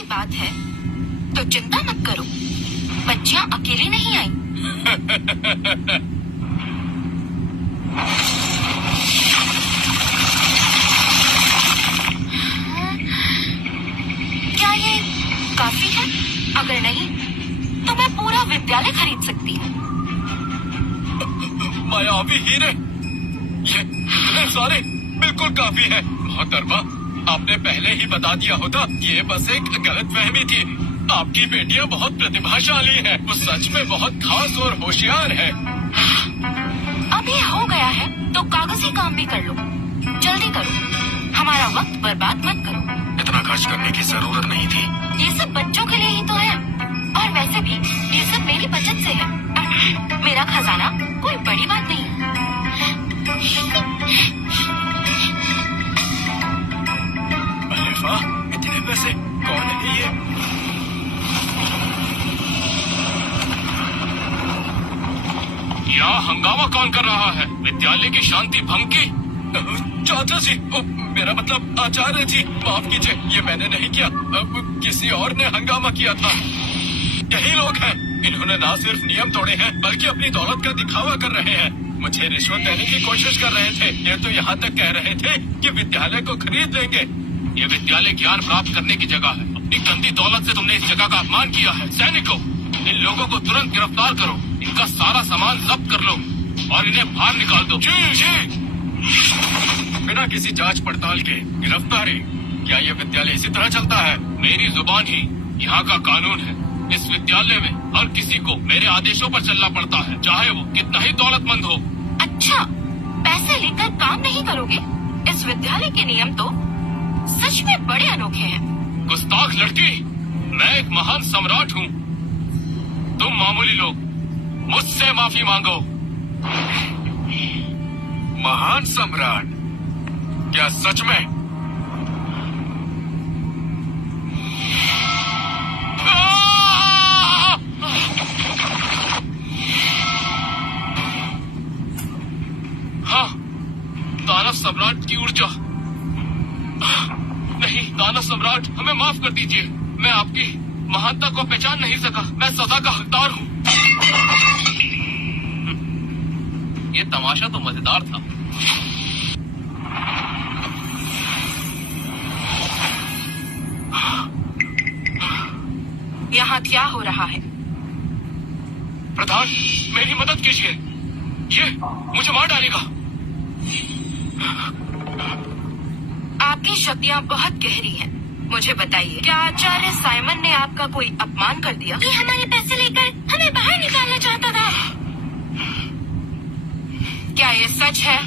की बात है तो चिंता मत करो, बच्चियां अकेली नहीं आई। क्या ये काफी है? अगर नहीं तो मैं पूरा विद्यालय खरीद सकती हूँ। मायावी हीरे, ये सारे बिल्कुल काफी है। मोहतरमा, आपने पहले ही बता दिया होता। ये बस एक गलतफहमी थी। आपकी बेटियां बहुत प्रतिभाशाली है, वो सच में बहुत खास और होशियार है। अब ये हो गया है तो कागजी काम भी कर लो। जल्दी करो, हमारा वक्त बर्बाद मत करो। इतना खर्च करने की जरूरत नहीं थी। ये सब बच्चों के लिए ही तो है, और वैसे भी ये सब मेरी बचत से है। मेरा खजाना कोई बड़ी बात नहीं है। अरे वाह, इतने पैसे! कौन है ये? यहाँ हंगामा कौन कर रहा है? विद्यालय की शांति भंग की? चाचा जी, मेरा मतलब आचार्य जी, माफ कीजिए, ये मैंने नहीं किया। किसी और ने हंगामा किया था। यही लोग हैं। इन्होंने न सिर्फ नियम तोड़े हैं बल्कि अपनी दौलत का दिखावा कर रहे हैं। मुझे रिश्वत देने की कोशिश कर रहे थे। ये तो यहाँ तक कह रहे थे कि विद्यालय को खरीद लेंगे। ये विद्यालय ज्ञान प्राप्त करने की जगह है। अपनी गंदी दौलत से तुमने इस जगह का अपमान किया है। सैनिकों, इन लोगों को तुरंत गिरफ्तार करो। इनका सारा सामान जब्त कर लो और इन्हें बाहर निकाल दो। जी जी। बिना किसी जांच पड़ताल के गिरफ्तारी? क्या ये विद्यालय इसी तरह चलता है? मेरी जुबान ही यहाँ का कानून है। इस विद्यालय में हर किसी को मेरे आदेशों पर चलना पड़ता है, चाहे वो कितना ही दौलतमंद हो। अच्छा, पैसे लेकर काम नहीं करोगे? इस विद्यालय के नियम तो सच में बड़े अनोखे हैं। गुस्ताख लड़की, मैं एक महान सम्राट हूँ। तुम मामूली लोग, मुझसे माफी मांगो। महान सम्राट? क्या सच में? हाँ, दानव सम्राट की ऊर्जा। नहीं, दानव सम्राट, हमें माफ कर दीजिए। मैं आपकी महानता को पहचान नहीं सका। मैं सजा का हकदार हूँ। ये तमाशा तो मजेदार था। यहाँ क्या हो रहा है? प्रधान, मेरी मदद कीजिए। ये मुझे मार डालेगा। आपकी शक्तियाँ बहुत गहरी हैं। मुझे बताइए, क्या आचार्य साइमन ने आपका कोई अपमान कर दिया? ये हमारे पैसे लेकर हमें बाहर निकालना चाहता था। क्या ये सच है?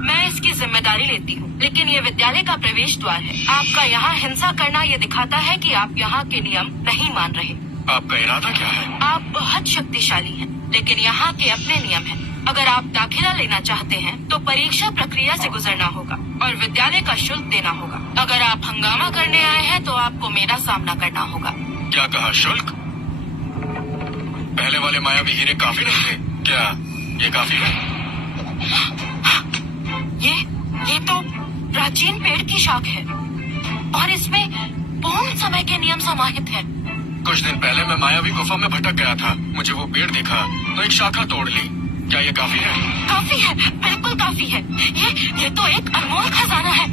मैं इसकी जिम्मेदारी लेती हूँ, लेकिन ये विद्यालय का प्रवेश द्वार है। आपका यहाँ हिंसा करना ये दिखाता है कि आप यहाँ के नियम नहीं मान रहे। आपका इरादा क्या है? आप बहुत शक्तिशाली हैं, लेकिन यहाँ के अपने नियम हैं। अगर आप दाखिला लेना चाहते हैं तो परीक्षा प्रक्रिया से गुजरना होगा और विद्यालय का शुल्क देना होगा। अगर आप हंगामा करने आए हैं तो आपको मेरा सामना करना होगा। क्या कहा? शुल्क? पहले वाले मायावी हीरे काफी नहीं थे क्या? ये काफी है? ये तो प्राचीन पेड़ की शाख है और इसमें पूर्ण समय के नियम समाहित है। कुछ दिन पहले मैं मायावी गुफा में भटक गया था। मुझे वो पेड़ दिखा तो एक शाखा तोड़ ली। क्या ये काफी है? काफी है, बिल्कुल काफी है। ये तो एक अनमोल खजाना है।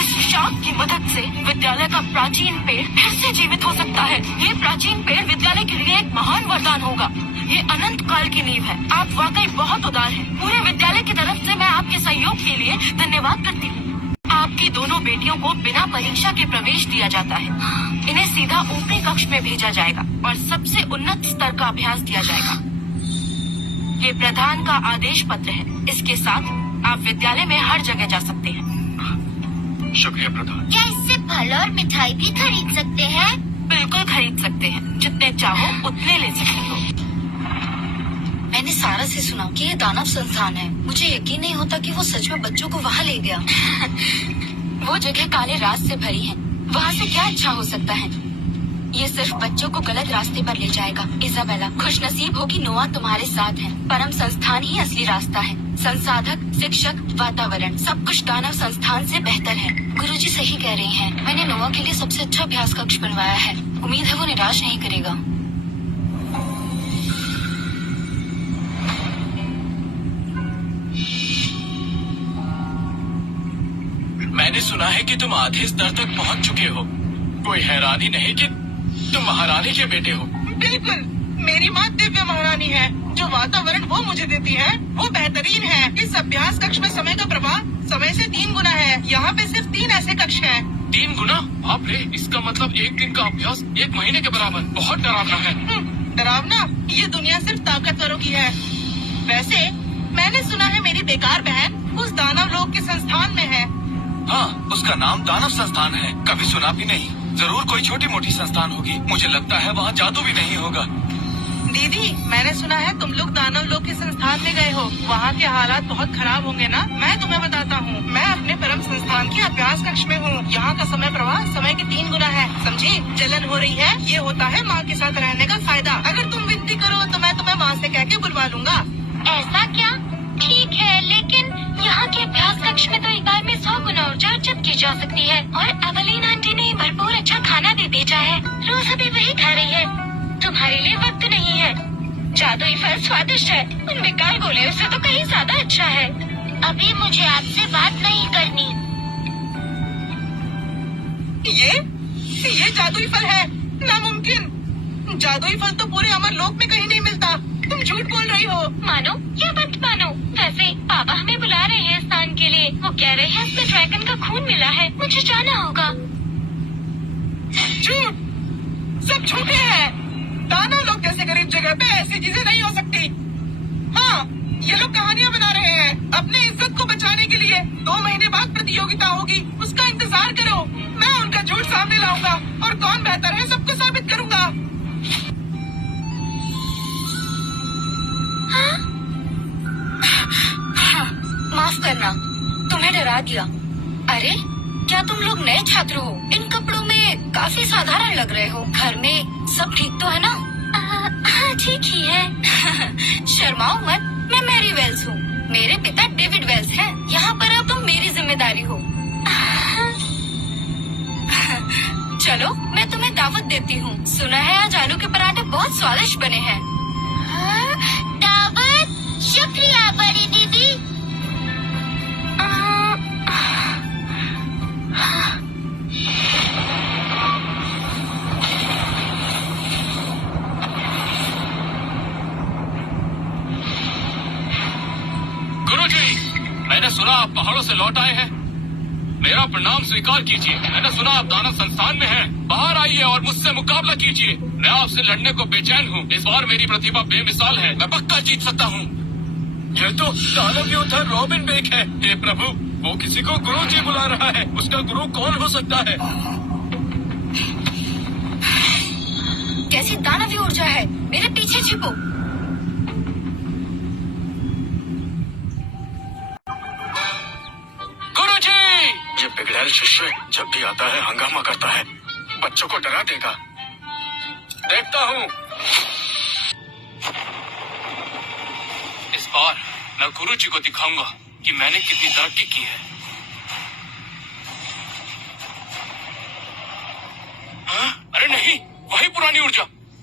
इस शाख की मदद से विद्यालय का प्राचीन पेड़ फिर से जीवित हो सकता है। ये प्राचीन पेड़ विद्यालय के लिए एक महान वरदान होगा। ये अनंत काल की नींव है। आप वाकई बहुत उदार हैं। पूरे विद्यालय की तरफ से मैं आपके सहयोग के लिए धन्यवाद करती हूँ। आपकी दोनों बेटियों को बिना परीक्षा के प्रवेश दिया जाता है। इन्हें सीधा ऊपरी कक्ष में भेजा जाएगा और सबसे उन्नत स्तर का अभ्यास दिया जाएगा। ये प्रधान का आदेश पत्र है। इसके साथ आप विद्यालय में हर जगह जा सकते हैं। शुक्रिया प्रधान। क्या इससे फल और मिठाई भी खरीद सकते हैं? बिल्कुल खरीद सकते हैं, जितने चाहो उतने ले सकते हो। मैंने सारा से सुना कि ये दानव संस्थान है। मुझे यकीन नहीं होता कि वो सच में बच्चों को वहाँ ले गया। वो जगह काले राज से भरी है। वहाँ से क्या अच्छा हो सकता है? ये सिर्फ बच्चों को गलत रास्ते पर ले जाएगा। इजाबेला, खुशनसीब हो कि नोआ तुम्हारे साथ है। परम संस्थान ही असली रास्ता है। संसाधक, शिक्षक, वातावरण, सब कुछ दानव संस्थान से बेहतर है। गुरुजी सही कह रही हैं। मैंने नोआ के लिए सबसे अच्छा अभ्यास कक्ष बनवाया है। उम्मीद है वो निराश नहीं करेगा। मैंने सुना है कि तुम आधे स्तर तक पहुंच चुके हो। कोई हैरानी नहीं कि तुम महारानी के बेटे हो। बिल्कुल, मेरी माँ दिव्य महारानी है। जो वातावरण वो मुझे देती है वो बेहतरीन है। इस अभ्यास कक्ष में समय का प्रवाह समय से 3 गुना है। यहाँ पे सिर्फ 3 ऐसे कक्ष हैं। 3 गुना? बाप रे, इसका मतलब 1 दिन का अभ्यास 1 महीने के बराबर। बहुत डरावना है। डरावना? ये दुनिया सिर्फ ताकतवरों की है। वैसे मैंने सुना है मेरी बेकार बहन उस दानव लोक के संस्थान में है। हाँ, उसका नाम दानव संस्थान है। कभी सुना भी नहीं। जरूर कोई छोटी मोटी संस्थान होगी। मुझे लगता है वहाँ जादू भी नहीं होगा। दीदी, मैंने सुना है तुम लोग दानव लोक के संस्थान में गए हो। वहाँ के हालात बहुत खराब होंगे ना? मैं तुम्हें बताता हूँ। मैं अपने परम संस्थान के अभ्यास कक्ष में हूँ। यहाँ का समय प्रवाह समय के 3 गुना है। समझी? जलन हो रही है, ये होता है माँ के साथ रहने का फायदा। अगर तुम विनती करो तो मैं तुम्हें माँ से कह के बुलवा लूंगा। ऐसा क्या? ठीक है, लेकिन यहाँ के अभ्यास कक्ष में तो एक बार में 100 गुना ऊर्जा अर्जित की जा सकती है। और अवलीन आंटी ने भरपूर अच्छा खाना दे भेजा है। रोज अभी वही खा रही है। तुम्हारे लिए वक्त नहीं है। जादुई फल स्वादिष्ट है। उन बेकार गोलियों से तो कहीं ज्यादा अच्छा है। अभी मुझे आपसे बात नहीं करनी। ये जादुई फल है? नामुमकिन। जादुई फल तो पूरे अमर लोक में कहीं नहीं मिलता। तुम झूठ बोल रही हो। मानो या मत मानो, वैसे पापा हमें बुला रहे हैं स्नान के लिए। वो कह रहे हैं इसमें ड्रैगन का खून मिला है, मुझे जाना होगा। झूठ, सब झूठे हैं। दानव लोग जैसे गरीब जगह पे ऐसी चीजें नहीं हो सकती। हाँ, ये लोग कहानियाँ बना रहे हैं अपने इज्जत को बचाने के लिए। 2 महीने बाद प्रतियोगिता होगी, उसका इंतजार करो। मैं उनका झूठ सामने लाऊंगा और कौन बेहतर है सबको साबित करूंगा। माफ करना, तुम्हें डरा दिया। अरे, क्या तुम लोग नए छात्र हो? इन कपड़ों में काफी साधारण लग रहे हो। घर में सब ठीक तो है ना? हाँ, ठीक ही है। शर्माओ मत, मैं मैरी वेल्स हूँ। मेरे पिता डेविड वेल्स हैं। यहाँ पर अब तुम मेरी जिम्मेदारी हो। चलो, मैं तुम्हें दावत देती हूँ। सुना है आज आलू के पराठे बहुत स्वादिष्ट बने हैं। हाँ, दावत? शुक्रिया बड़ी दीदी। गुरुजी, मैंने सुना आप पहाड़ों से लौट आए हैं। मेरा प्रणाम स्वीकार कीजिए। मैंने सुना आप दानव संस्थान में हैं। बाहर आइए और मुझसे मुकाबला कीजिए। मैं आपसे लड़ने को बेचैन हूँ। इस बार मेरी प्रतिभा बेमिसाल है। मैं पक्का जीत सकता हूँ। यह तो दानव योद्धा रॉबिन बेक है। हे प्रभु, वो किसी को गुरुजी बुला रहा है। उसका गुरु कौन हो सकता है? कैसी दानवी ऊर्जा है? मेरे पीछे छिपो। गुरुजी! ये बिगड़ैल शिष्य जब भी आता है हंगामा करता है। बच्चों को डरा देगा। देखता हूँ। इस बार मैं गुरुजी को दिखाऊंगा कि मैंने कितनी तरक्की की है। हाँ? अरे नहीं, वही पुरानी ऊर्जा,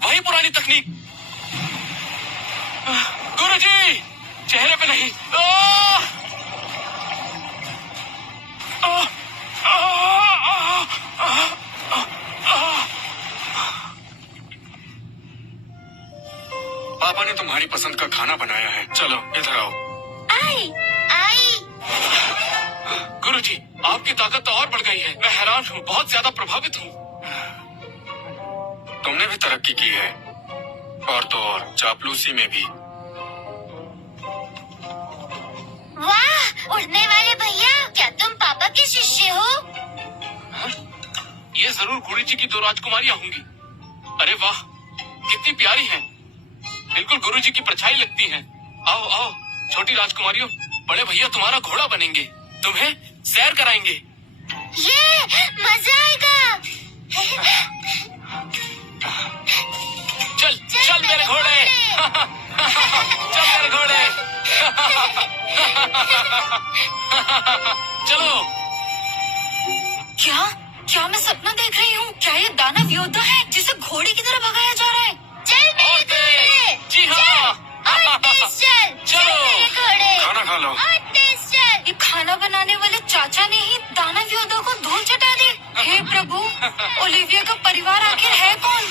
वही पुरानी तकनीक। गुरुजी, चेहरे पे नहीं। पापा ने तुम्हारी पसंद का खाना बनाया है। चलो इधर आओ। आई आई। गुरुजी, आपकी ताकत तो और बढ़ गई है। मैं हैरान हूँ, बहुत ज्यादा प्रभावित हूँ। तुमने भी तरक्की की है, और तो और चापलूसी में भी। वाह, उड़ने वाले भैया, क्या तुम पापा के शिष्य हो? हाँ? ये जरूर गुरुजी की 2 राजकुमारियाँ होंगी। अरे वाह, कितनी प्यारी हैं। बिल्कुल गुरुजी की परछाई लगती हैं। आओ आओ छोटी राजकुमारियों, बड़े भैया तुम्हारा घोड़ा बनेंगे, तुम्हें सैर कराएंगे। ये मजा आएगा। ये खाना बनाने वाले चाचा ने ही दानव योद्धा को धूल चटा दी। हे प्रभु, ओलिविया का परिवार आखिर है कौन?